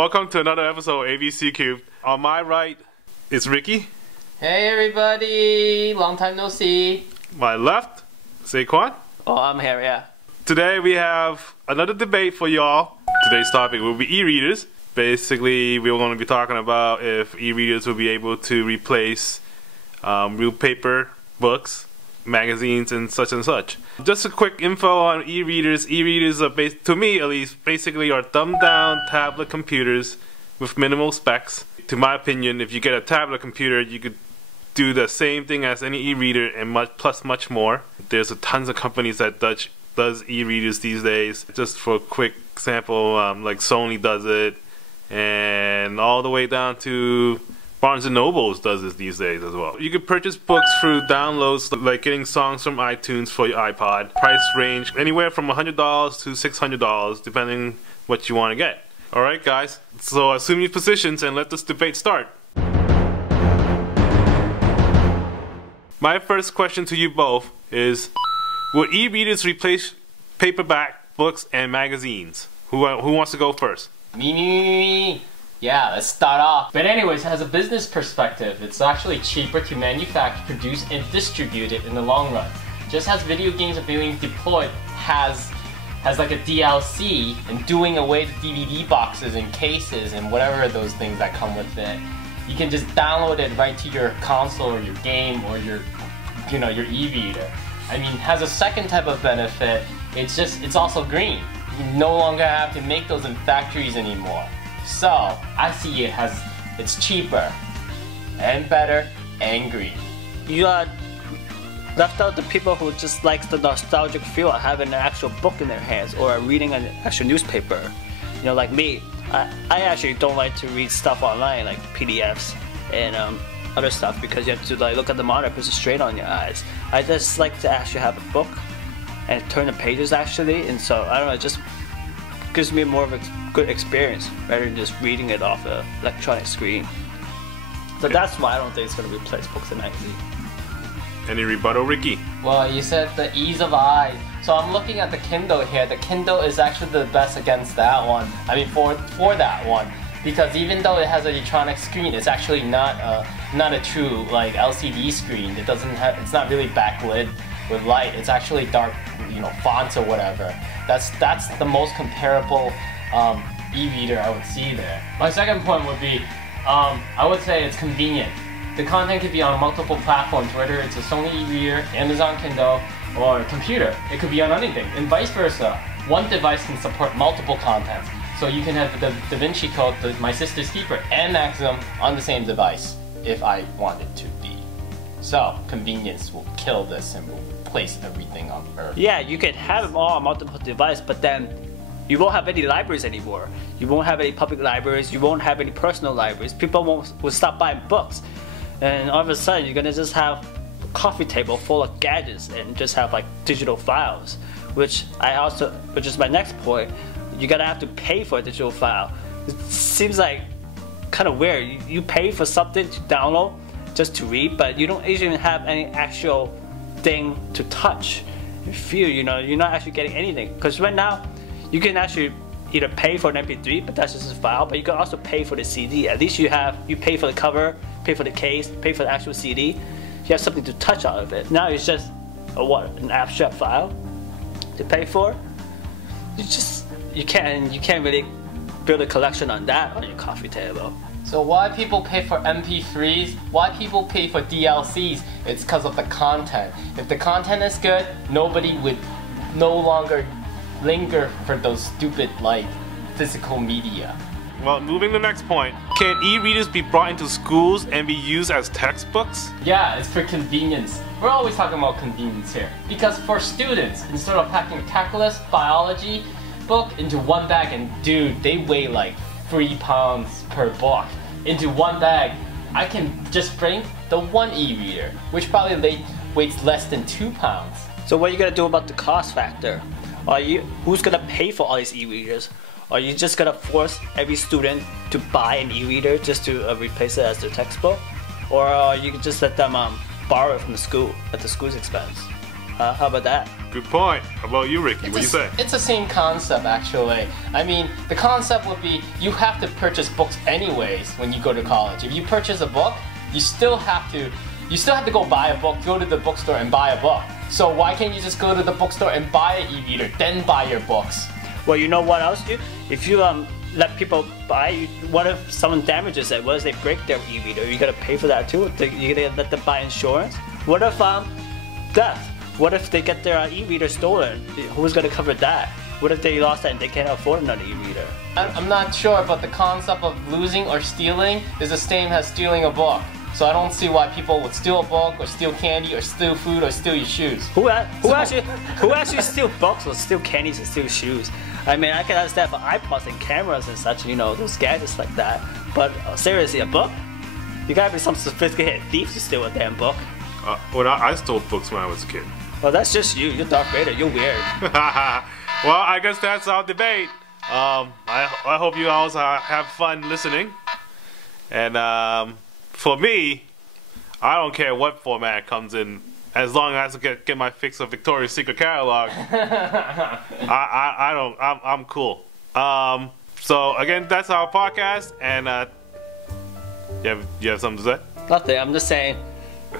Welcome to another episode of ABCcubed. On my right is Ricky. Hey everybody, long time no see. My left, Saquon. Oh, I'm here, yeah. Today we have another debate for y'all. Today's topic will be e-readers. Basically, we're going to be talking about if e-readers will be able to replace real paper books, magazines, and such. Just a quick info on e-readers. E-readers are, to me at least, basically are dumbed-down tablet computers with minimal specs. To my opinion, if you get a tablet computer, you could do the same thing as any e-reader and much more. There's tons of companies that does e-readers these days. Just for a quick example, like Sony does it, and all the way down to Barnes & Nobles does this these days as well. You can purchase books through downloads, like getting songs from iTunes for your iPod. Price range anywhere from $100 to $600, depending what you want to get. Alright guys, so assume your positions and let this debate start. My first question to you both is, will e-readers replace paperback books and magazines? Who wants to go first? Me. Yeah, let's start off. But anyways, as a business perspective, it's actually cheaper to manufacture, produce, and distribute it in the long run. Just as video games are being deployed has like a DLC and doing away the DVD boxes and cases and whatever those things that come with it. You can just download it right to your console or your game or your e-reader. I mean, has a second type of benefit. It's also green. You no longer have to make those in factories anymore. So, I see it as it's cheaper, and better, and green. You left out the people who just likes the nostalgic feel of having an actual book in their hands or reading an actual newspaper. You know, like me, I actually don't like to read stuff online like PDFs and other stuff because you have to like look at the monitor because it's straight on your eyes. I just like to actually have a book and turn the pages actually, and so I don't know, it just gives me more of a good experience rather than just reading it off an electronic screen. So that's why I don't think it's going to replace books and magazines. Any rebuttal, Ricky? Well, you said the ease of eyes. So I'm looking at the Kindle here. The Kindle is actually the best against that one. I mean, for that one, because even though it has an electronic screen, it's actually not a true like LCD screen. It's not really backlit with light. It's actually dark, fonts or whatever. That's the most comparable e-reader I would see there. My second point would be, I would say it's convenient. The content could be on multiple platforms, whether it's a Sony e-reader, Amazon Kindle, or a computer. It could be on anything, and vice versa. One device can support multiple content. So you can have the DaVinci Code, My Sister's Keeper, and Maximum on the same device, if I want it to be. So, convenience will kill this and will replace everything on Earth. Yeah, you can have them all on multiple devices, but then you won't have any libraries anymore. You won't have any public libraries, you won't have any personal libraries. People will stop buying books. And all of a sudden, you're gonna just have a coffee table full of gadgets and just have like digital files, which is my next point. You're gonna have to pay for a digital file. It seems like kind of weird. You pay for something to download just to read, but you don't even have any actual thing to touch and feel. You're not actually getting anything. Because right now, you can actually either pay for an MP3, but that's just a file, but you can also pay for the CD. At least you pay for the cover, pay for the case, pay for the actual CD. You have something to touch out of it. Now it's just an abstract file to pay for. You can't really build a collection on that on your coffee table. So why people pay for MP3s? Why people pay for DLCs? It's because of the content. If the content is good, nobody would no longer linger for those stupid physical media. Well, moving to the next point. Can e-readers be brought into schools and be used as textbooks? Yeah, it's for convenience. We're always talking about convenience here. Because for students, instead of packing a calculus, biology book into one bag, and dude, they weigh like 3 pounds per book, into one bag, I can just bring the one e-reader, which probably weighs less than 2 pounds. So what are you gonna do about the cost factor? Who's gonna pay for all these e-readers? Are you just gonna force every student to buy an e-reader just to replace it as their textbook? Or you can just let them borrow it from the school at the school's expense? How about that? Good point. How about you, Ricky? What do you say? It's the same concept, actually. I mean, the concept would be you have to purchase books anyways when you go to college. If you purchase a book, you still have to go buy a book, go to the bookstore and buy a book. So why can't you just go to the bookstore and buy an e-reader, then buy your books? Well, you know what else do? If you let people buy, what if someone damages it? What if they break their e-reader? You gotta pay for that too. You gotta let them buy insurance. What if death? What if they get their e-reader stolen? Who's gonna cover that? What if they lost that and they can't afford another e-reader? I'm not sure, but the concept of losing or stealing is the same as stealing a book. So I don't see why people would steal a book or steal candy or steal food or steal your shoes. Who actually steal books or steal candies and steal shoes? I mean, I can understand for iPods and cameras and such, you know, those gadgets like that. But seriously, a book? You gotta be some sophisticated thief to steal a damn book. Well, I stole books when I was a kid. Well, that's just you. You're Darth Vader. You're weird. Well, I guess that's our debate. I hope you all have fun listening. And for me, I don't care what format it comes in, as long as I get my fix of Victoria's Secret catalog. I'm cool. So again, that's our podcast. And you have something to say? Nothing. I'm just saying,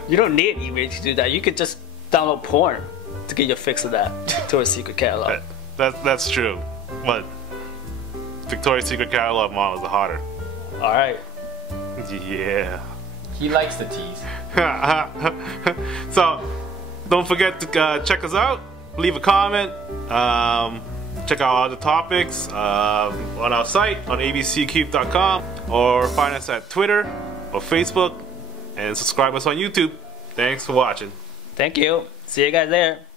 you don't need e-reader to do that. You could just download porn to get your fix of that Victoria's Secret catalog. That's true, but Victoria's Secret catalog models are harder. All right. Yeah. He likes the tease. So, don't forget to check us out. Leave a comment. Check out other topics on our site on ABCcubed.com, or find us at Twitter or Facebook, and subscribe us on YouTube. Thanks for watching. Thank you. See you guys there.